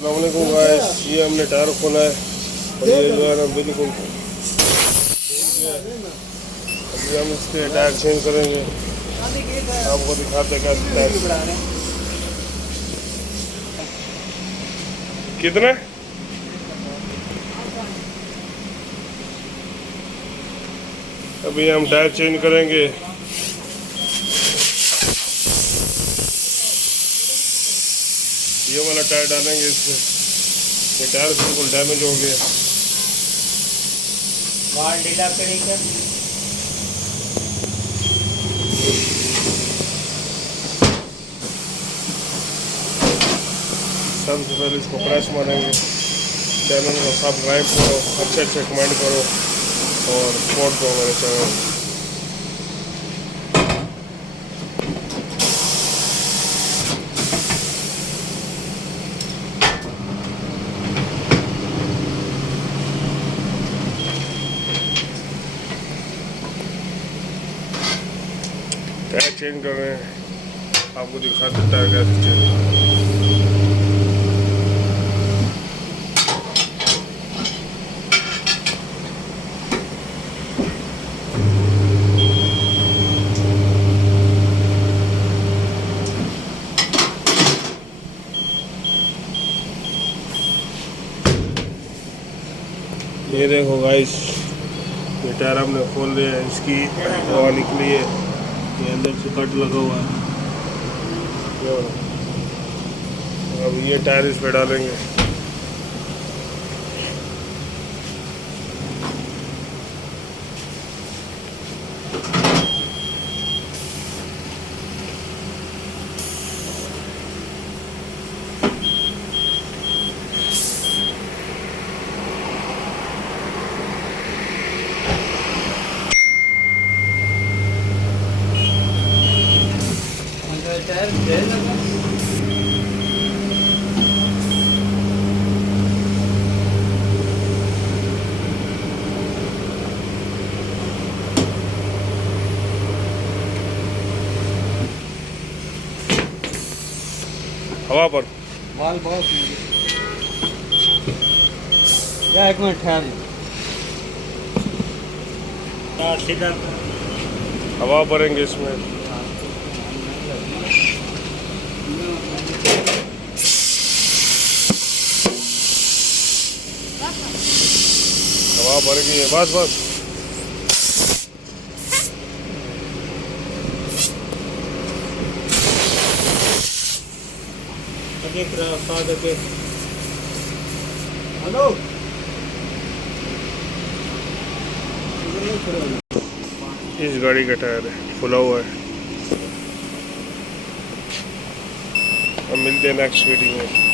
अस्सलाम वालेकुम गाइस, ये हमने टायर खोला है और ये जो है ना बिल्कुल अभी हम इसके टायर चेंज करेंगे। आपको दिखाते हैं कैसे टायर कितने अभी हम टायर चेंज करेंगे। ये वाला टायर डालेंगे इसमें। ये टायर बिल्कुल डैमेज हो गया। सबसे पहले इसको प्रेस मारेंगे। चैनल को सब्सक्राइब करो, अच्छे कमेंट करो और सपोर्ट करो मेरे चैनल। टायर चेंज कर रहे हैं, आपको दिखा देता है कैसे चेंज। ये देखो गाइस, ये टायर हमने खोल लिया है, इसकी हवा निकली है, ये अंदर से कट लगा हुआ है। अब ये टायर इस पे डालेंगे। हवा पर वाल बहुत क्या, एक मिनट ठहर सीधा हवा भरेंगे इसमें। हवा भर गई है, बस बस। हेलो, इस गाड़ी का टायर है, खुला हुआ है। हम मिलते हैं नेक्स्ट वीडियो में।